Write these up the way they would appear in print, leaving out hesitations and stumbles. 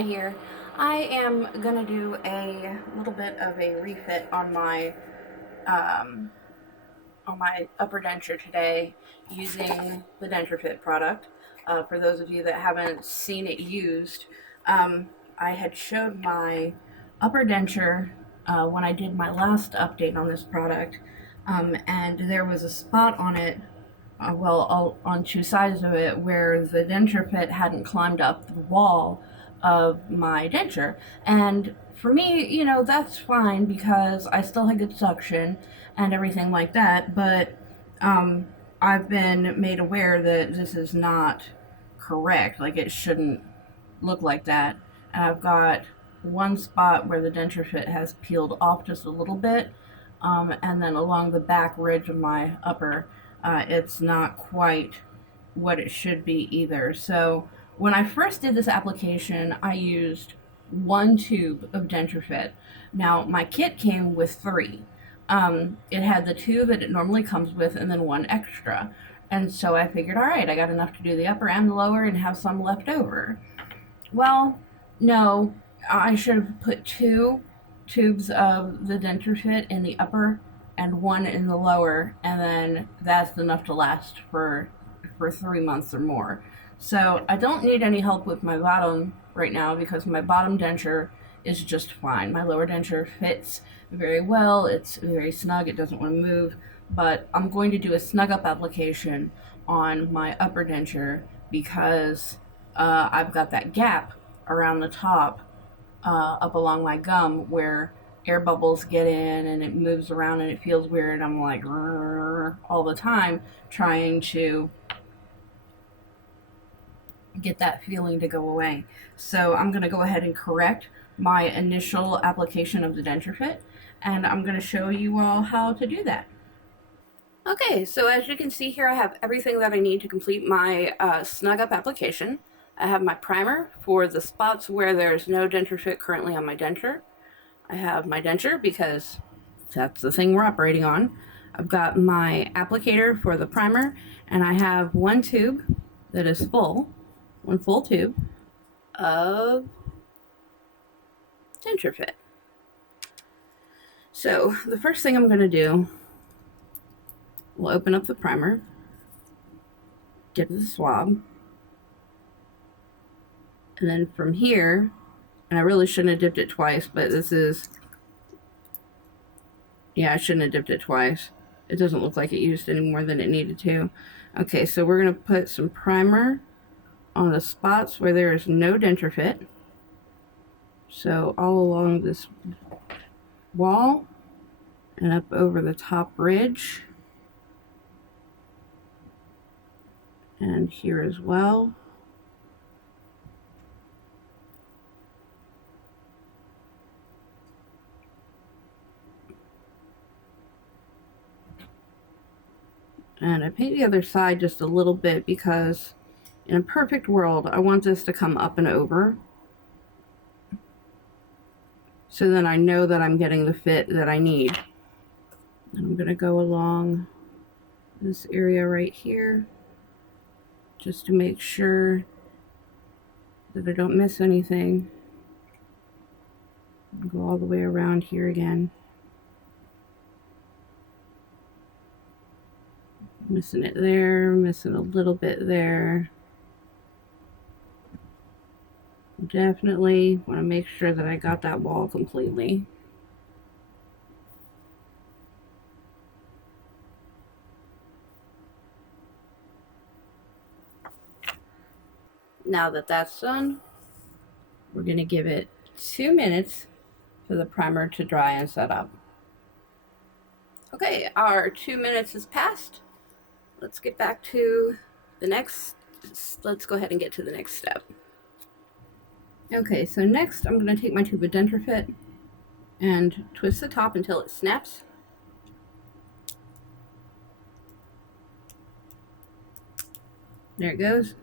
Anna here. I am gonna do a little bit of a refit on my upper denture today using the DenSureFit product. For those of you that haven't seen it used, I had showed my upper denture when I did my last update on this product, and there was a spot on it, on two sides of it, where the DenSureFit hadn't climbed up the wall of my denture. And for me, that's fine because I still had good suction and everything like that, but I've been made aware that this is not correct. Like, it shouldn't look like that. And I've got one spot where the DenSureFit has peeled off just a little bit, and then along the back ridge of my upper, it's not quite what it should be either. So when I first did this application, I used one tube of DenSureFit. Now, my kit came with 3. It had the 2 that it normally comes with and then 1 extra. And so I figured, all right, I got enough to do the upper and the lower and have some left over. Well, no, I should have put 2 tubes of the DenSureFit in the upper and 1 in the lower, and then that's enough to last for 3 months or more. So I don't need any help with my bottom right now because my bottom denture is just fine. My lower denture fits very well. It's very snug. It doesn't want to move. But I'm going to do a Snug-Up application on my upper denture because I've got that gap around the top up along my gum where air bubbles get in and it moves around and it feels weird. I'm like all the time trying to get that feeling to go away. So I'm going to go ahead and correct my initial application of the DenSureFit, and I'm going to show you all how to do that. Okay, so as you can see here, I have everything that I need to complete my Snug-Up application. I have my primer for the spots where there's no DenSureFit currently on my denture. I have my denture because that's the thing we're operating on. I've got my applicator for the primer, and I have 1 tube that is full, 1 full tube of DenSureFit. So the first thing I'm going to do, we'll open up the primer, get the swab, and then from here, and I really shouldn't have dipped it twice, but this is, yeah, I shouldn't have dipped it twice. It doesn't look like it used any more than it needed to. Okay, so we're going to put some primer on the spots where there is no DenSureFit. So all along this wall and up over the top ridge and here as well. And I paint the other side just a little bit because in a perfect world, I want this to come up and over. So then I know that I'm getting the fit that I need. And I'm going to go along this area right here just to make sure that I don't miss anything. Go all the way around here again. Missing it there, missing a little bit there. Definitely want to make sure that I got that wall completely. Now that that's done, we're going to give it 2 minutes for the primer to dry and set up. Okay, our 2 minutes has passed. Let's get back to the next, let's go ahead and get to the next step. Okay, so next I'm going to take my tube of DenSureFit and twist the top until it snaps. There it goes.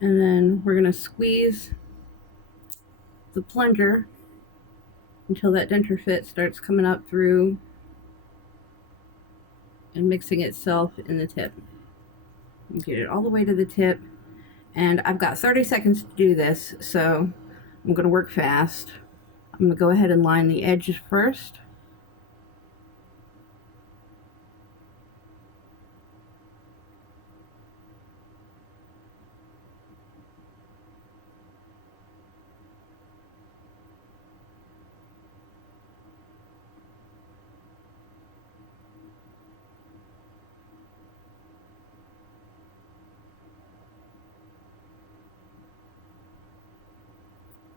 And then we're going to squeeze the plunger until that DenSureFit starts coming up through and mixing itself in the tip. Get it all the way to the tip, and I've got 30 seconds to do this, so I'm going to work fast. I'm going to go ahead and line the edges first.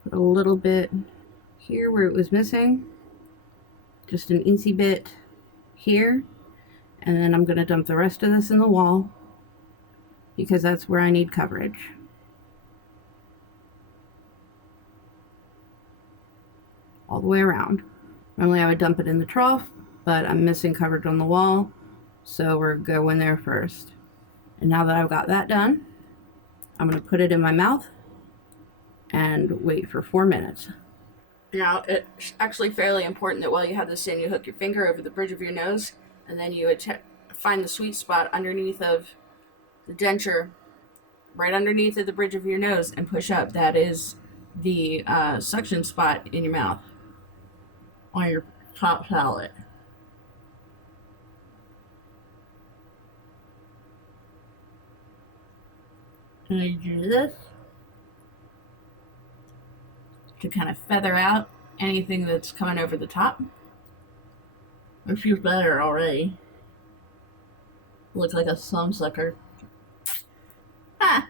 Put a little bit here where it was missing, just an incy bit here, and then I'm going to dump the rest of this in the wall because that's where I need coverage. All the way around. Normally I would dump it in the trough, but I'm missing coverage on the wall, so we're going there first. And now that I've got that done, I'm going to put it in my mouth and wait for 4 minutes. Now, it's actually fairly important that while you have this in, you hook your finger over the bridge of your nose, and then you find the sweet spot underneath of the denture, right underneath of the bridge of your nose, and push up. That is the suction spot in your mouth on your top palate. And you do this to kind of feather out anything that's coming over the top. It feels better already. Looks like a thumbsucker. Ah!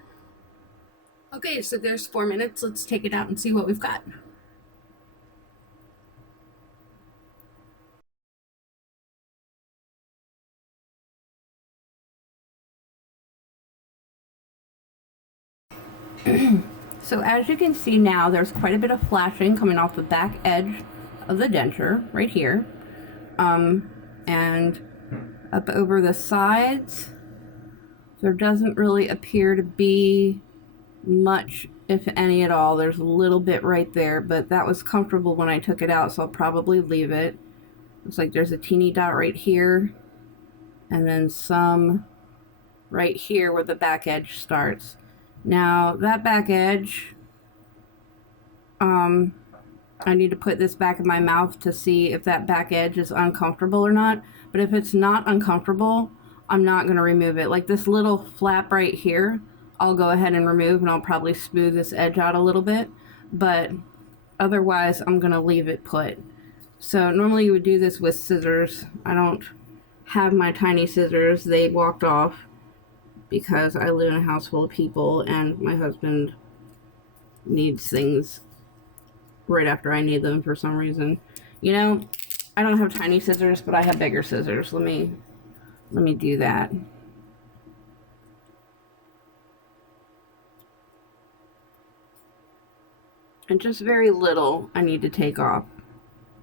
Okay, so there's 4 minutes. Let's take it out and see what we've got. So as you can see now, there's quite a bit of flashing coming off the back edge of the denture right here. And up over the sides, there doesn't really appear to be much, if any at all. There's a little bit right there, but that was comfortable when I took it out, so I'll probably leave it. Looks like there's a teeny dot right here, and then some right here where the back edge starts. Now that back edge, I need to put this back in my mouth to see if that back edge is uncomfortable or not. But if it's not uncomfortable, I'm not going to remove it. Like this little flap right here, I'll go ahead and remove, and I'll probably smooth this edge out a little bit. But otherwise, I'm going to leave it put. So normally you would do this with scissors. I don't have my tiny scissors. They walked off because I live in a house full of people and my husband needs things right after I need them for some reason. You know, I don't have tiny scissors, but I have bigger scissors. Let me do that. And just very little I need to take off.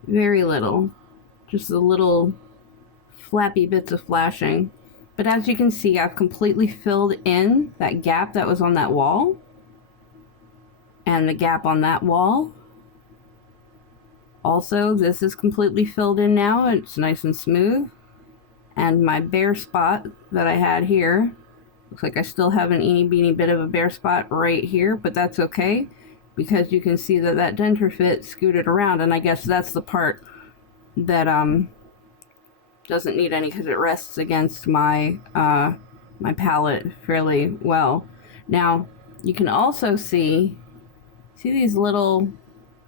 Very little. Just the little flappy bits of flashing. But as you can see, I've completely filled in that gap that was on that wall. And the gap on that wall. Also, this is completely filled in now. It's nice and smooth. And my bare spot that I had here, looks like I still have an eeny beeny bit of a bare spot right here, but that's okay because you can see that that DenSureFit scooted around, and I guess that's the part that doesn't need any because it rests against my my palette fairly well. Now you can also see these little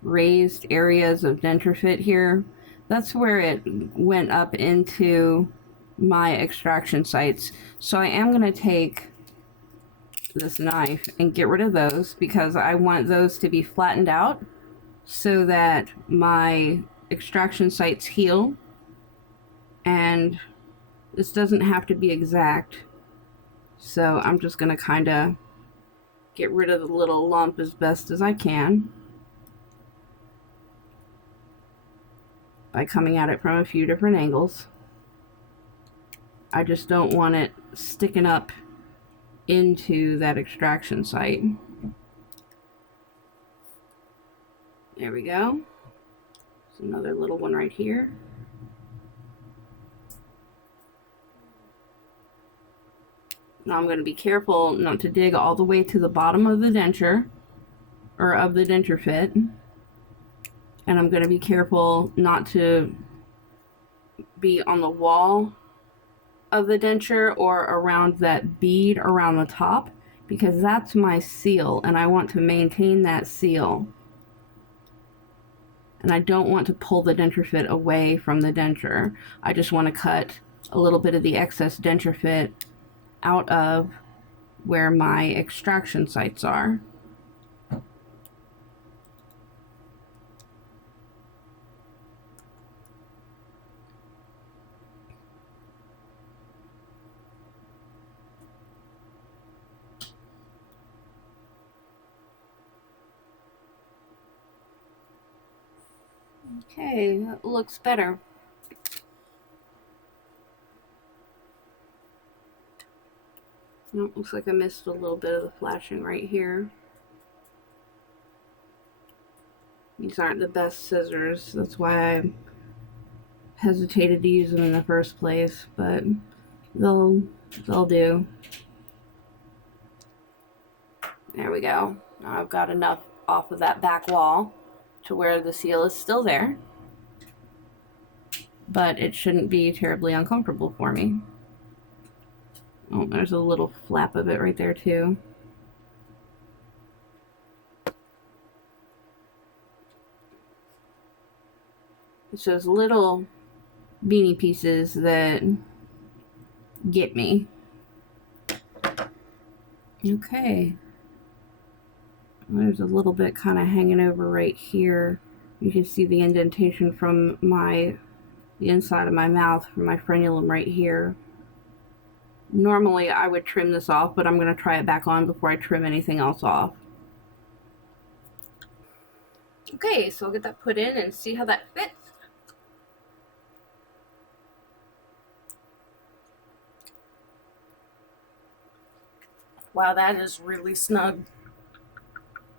raised areas of DenSureFit here. That's where it went up into my extraction sites. So I am going to take this knife and get rid of those because I want those to be flattened out so that my extraction sites heal. And this doesn't have to be exact. So I'm just going to kind of get rid of the little lump as best as I can by coming at it from a few different angles. I just don't want it sticking up into that extraction site. There we go. There's another little one right here. Now I'm going to be careful not to dig all the way to the bottom of the denture, or of the DentureFit, and I'm going to be careful not to be on the wall of the denture or around that bead around the top, because that's my seal and I want to maintain that seal. And I don't want to pull the DentureFit away from the denture. I just want to cut a little bit of the excess DentureFit out of where my extraction sites are. Okay, that looks better. Oh, looks like I missed a little bit of the flashing right here. These aren't the best scissors. That's why I hesitated to use them in the first place, but they'll do. There we go. Now I've got enough off of that back wall to where the seal is still there, but it shouldn't be terribly uncomfortable for me. Oh, there's a little flap of it right there too. It's those little beanie pieces that get me. Okay. There's a little bit kind of hanging over right here. You can see the indentation from the inside of my mouth, from my frenulum right here. Normally I would trim this off, but I'm going to try it back on before I trim anything else off. Okay, so I'll get that put in and see how that fits. Wow, that is really snug.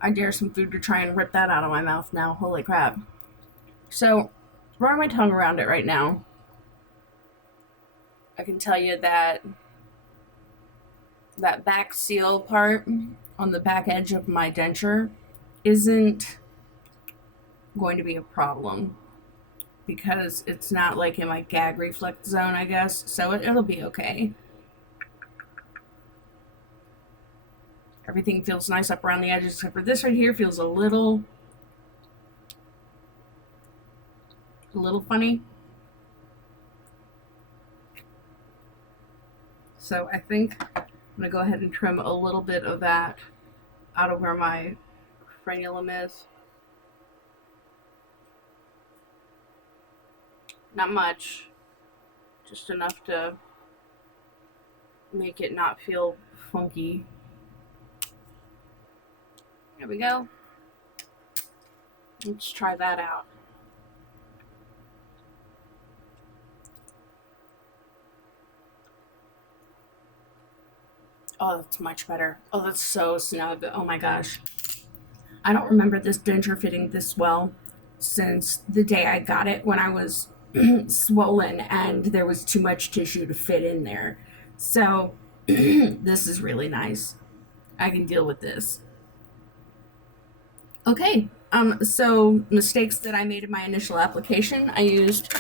I dare some food to try and rip that out of my mouth now. Holy crap. So, running my tongue around it right now, I can tell you that that back seal part on the back edge of my denture isn't going to be a problem, because it's not like in my gag reflex zone, I guess, so it'll be okay. Everything feels nice up around the edges, except for this right here feels a little funny. So I think I'm going to go ahead and trim a little bit of that out of where my frenulum is. Not much, just enough to make it not feel funky. There we go. Let's try that out. Oh, that's much better. Oh, that's so snug. Oh my gosh. I don't remember this denture fitting this well since the day I got it, when I was swollen and there was too much tissue to fit in there. So this is really nice. I can deal with this. Okay, so mistakes that I made in my initial application. I used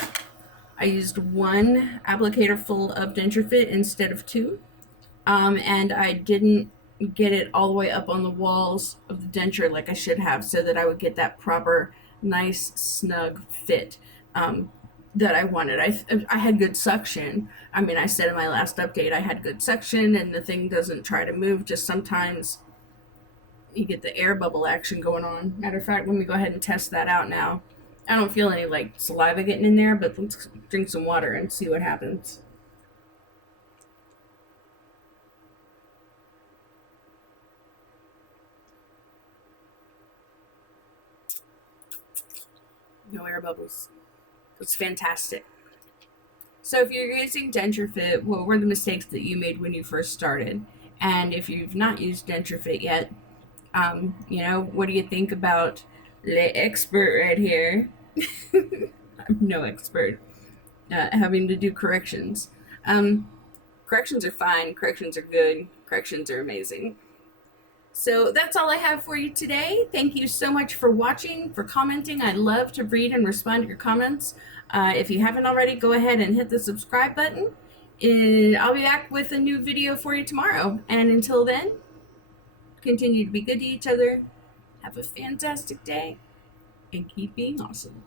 one applicator full of DentureFit instead of two, and I didn't get it all the way up on the walls of the denture like I should have, so that I would get that proper, nice, snug fit that I wanted. I had good suction. I mean, I said in my last update I had good suction, and the thing doesn't try to move, just sometimes you get the air bubble action going on. Matter of fact, let me go ahead and test that out now. I don't feel any like saliva getting in there, but let's drink some water and see what happens. No air bubbles. It's fantastic. So if you're using DentureFit, what were the mistakes that you made when you first started? And if you've not used DentureFit yet, what do you think about the expert right here? I'm no expert. Having to do corrections. Corrections are fine. Corrections are good. Corrections are amazing. So that's all I have for you today. Thank you so much for watching, for commenting. I love to read and respond to your comments. If you haven't already, go ahead and hit the subscribe button. And I'll be back with a new video for you tomorrow. And until then, continue to be good to each other. Have a fantastic day and keep being awesome.